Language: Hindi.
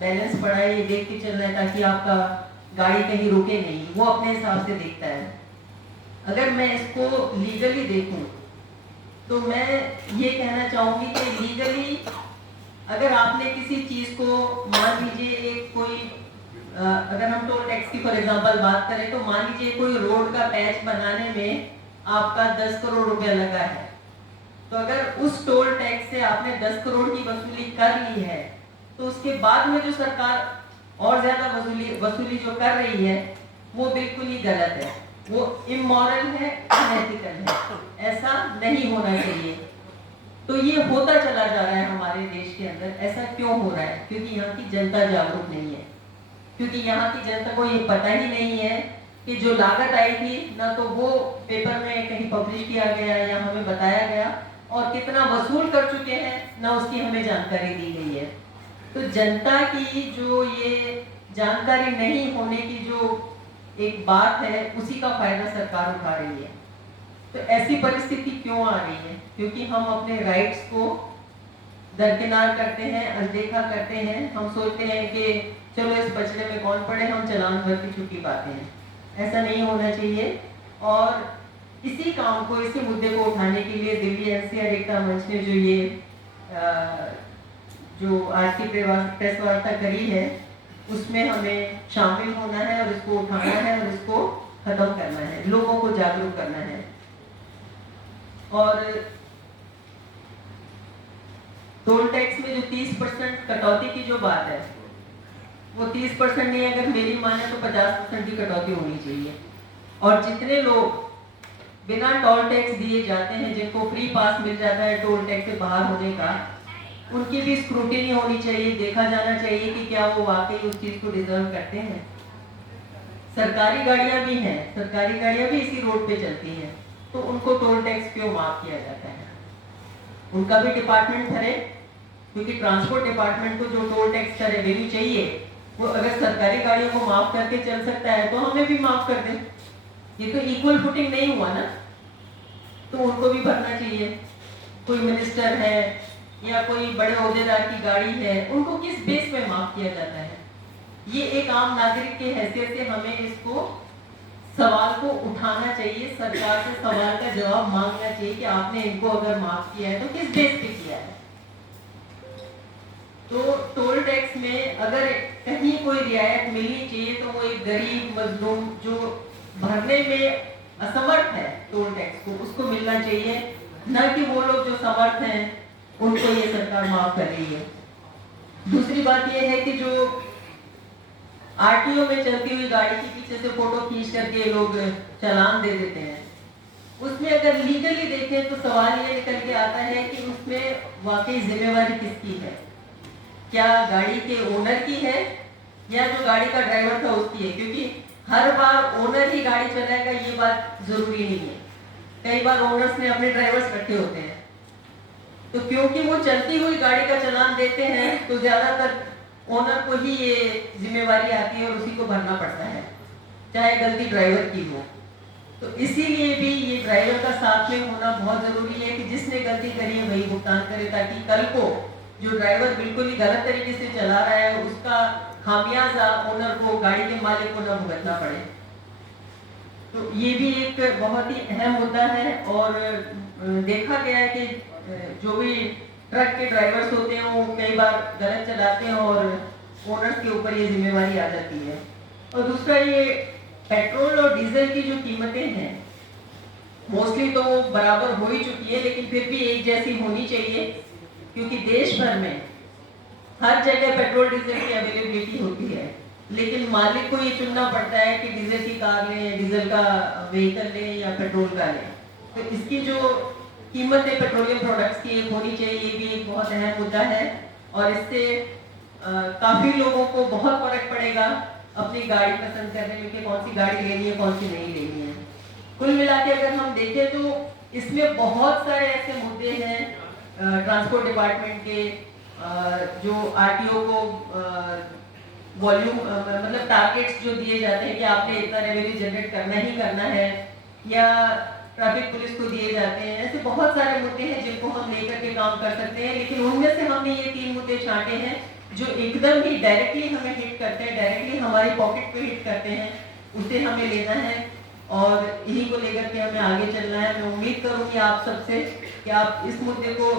बैलेंस पड़ा है ये देख के चल रहा है ताकि आपका गाड़ी कहीं रुके नहीं, वो अपने हिसाब से देखता है। अगर मैं इसको लीगली देखूं तो मैं ये कहना चाहूंगी कि लीगली अगर आपने किसी चीज को, मान लीजिए एक कोई अगर हम टोल टैक्स की फॉर एग्जांपल बात करें तो मान लीजिए कोई रोड का पैच बनाने में आपका 10 करोड़ रुपया लगा है, तो अगर उस टोल टैक्स से आपने 10 करोड़ की वसूली कर ली है तो उसके बाद में जो सरकार और ज्यादा वसूली जो कर रही है वो बिल्कुल ही गलत है, वो इमोरल है, अनएथिकल है, ऐसा नहीं होना चाहिए। तो ये होता चला जा रहा है हमारे देश के अंदर। ऐसा क्यों हो रहा है? क्योंकि यहाँ की जनता जागरूक नहीं है, क्योंकि यहाँ की जनता को ये पता ही नहीं है कि जो लागत आई थी ना तो वो पेपर में कहीं पब्लिश किया गया या हमें बताया गया, और कितना वसूल कर चुके हैं ना उसकी हमें जानकारी दी गई है। तो जनता की जो ये जानकारी नहीं होने की जो एक बात है उसी का फायदा सरकार उठा रही है। तो ऐसी परिस्थिति क्यों आ रही है? क्योंकि हम अपने राइट्स को दरकिनार करते हैं, अनदेखा करते हैं। हम सोचते हैं कि चलो इस बचने में कौन पड़े, हम चालान भर की छुट्टी पाते हैं। ऐसा नहीं होना चाहिए। और इसी काम को, इसी मुद्दे को उठाने के लिए दिल्ली एनसीआर एकता मंच ने जो आज की प्रेस वार्ता करी है उसमें हमें शामिल होना है और इसको उठाना है और इसको खत्म करना है, लोगों को जागरूक करना है। और टोल टैक्स में जो 30% कटौती की जो बात है वो 30% नहीं, अगर मेरी माने तो 50% की कटौती होनी चाहिए। और जितने लोग बिना टोल टैक्स दिए जाते हैं, जिनको फ्री पास मिल जाता है टोल टैक्स से बाहर होने का, उनकी भी स्क्रूटिनी होनी चाहिए, देखा जाना चाहिए कि क्या वो वाकई उस चीज को डिजर्व करते हैं। सरकारी गाड़ियां भी हैं, सरकारी गाड़ियां भी इसी रोड पे चलती हैं, तो उनको टोल टैक्स क्यों माफ किया जाता है? उनका भी डिपार्टमेंट भरे, क्योंकि ट्रांसपोर्ट डिपार्टमेंट को जो टोल टैक्स का रेवेन्यू चाहिए वो अगर सरकारी गाड़ियों को माफ करके चल सकता है तो हमें भी माफ कर दे। ये तो इक्वल फुटिंग नहीं हुआ ना, तो उनको भी भरना चाहिए। कोई मिनिस्टर है या कोई बड़े ओहदेदार की गाड़ी है, उनको किस बेस पे माफ किया जाता है? ये एक आम नागरिक की हैसियत से हमें इसको सवाल को उठाना चाहिए, सरकार से सवाल का जवाब मांगना चाहिए कि आपने इनको अगर माफ किया है तो किस बेस पे किया है। तो टोल टैक्स में अगर कहीं कोई रियायत मिलनी चाहिए तो वो एक गरीब मजलूम जो भरने में असमर्थ है टोल टैक्स को, उसको मिलना चाहिए, न कि वो लोग जो समर्थ हैं उनको ये सरकार माफ कर रही है। दूसरी बात ये है कि जो आरटीओ में चलती हुई गाड़ी के पीछे से फोटो खींच करके लोग चालान दे देते हैं, उसमें अगर लीगली देखें तो सवाल ये निकल के आता है कि उसमें वाकई जिम्मेवारी किसकी है? क्या गाड़ी के ओनर की है या जो गाड़ी का ड्राइवर था उसकी है? क्योंकि हर बार ओनर ही गाड़ी चलाएगा ये बात जरूरी नहीं है। कई बार ओनर्स ने अपने ड्राइवर्स रखे होते हैं, तो क्योंकि वो चलती हुई गाड़ी का चालान देते हैं तो ज्यादातर ओनर को ही ये जिम्मेवारी आती है और उसी को भरना पड़ता है, चाहे गलती ड्राइवर की हो। तो इसीलिए भी ये ड्राइवर का साथ में होना बहुत जरूरी है कि जिसने गलती करी है वही भुगतान करे, ताकि कल को जो ड्राइवर बिल्कुल ही गलत तरीके से चला रहा है उसका खामियाजा ओनर को, गाड़ी के मालिक को न भुगतना पड़े। तो ये भी एक बहुत ही अहम मुद्दा है। और देखा गया है कि जो भी ट्रक के ड्राइवर्स होते हैं वो कई बार गलत चलाते हैं और ओनर्स के ऊपर ये जिम्मेवारी आ जाती है। और दूसरा, ये पेट्रोल और डीजल की जो कीमतें हैं मोस्टली तो बराबर हो ही चुकी है, लेकिन फिर भी एक जैसी होनी चाहिए, क्योंकि देश भर में हर जगह पेट्रोल डीजल की अवेलेबिलिटी होती है, लेकिन मालिक को ये चुनना पड़ता है कि डीजल की कार लें, डीजल का व्हीकल लें या पेट्रोल का लें। तो इसकी जो कीमत है पेट्रोलियम प्रोडक्ट्स की एक होनी चाहिए, ये भी एक बहुत अहम मुद्दा है। और इससे काफ़ी लोगों को बहुत फर्क पड़ेगा अपनी गाड़ी पसंद करने में कि कौन सी गाड़ी लेनी है, कौन सी नहीं लेनी है। कुल मिला के अगर हम देखें तो इसमें बहुत सारे ऐसे मुद्दे हैं ट्रांसपोर्ट डिपार्टमेंट के, जो आरटीओ को वॉल्यूम मतलब टारगेट्स जो दिए जाते हैं कि आपने इतना रेवेन्यू जनरेट करना ही करना है, या ट्रैफिक पुलिस को दिए जाते हैं। ऐसे बहुत सारे मुद्दे हैं जिनको हम लेकर के काम कर सकते हैं, लेकिन उनमें से हमने ये 3 मुद्दे छांटे हैं जो एकदम ही डायरेक्टली हमें हिट करते हैं, डायरेक्टली हमारी पॉकेट पे हिट करते हैं, उसे हमें लेना है और इन्हीं को लेकर के हमें आगे चलना है। मैं उम्मीद करूंगी आप सबसे कि आप इस मुद्दे को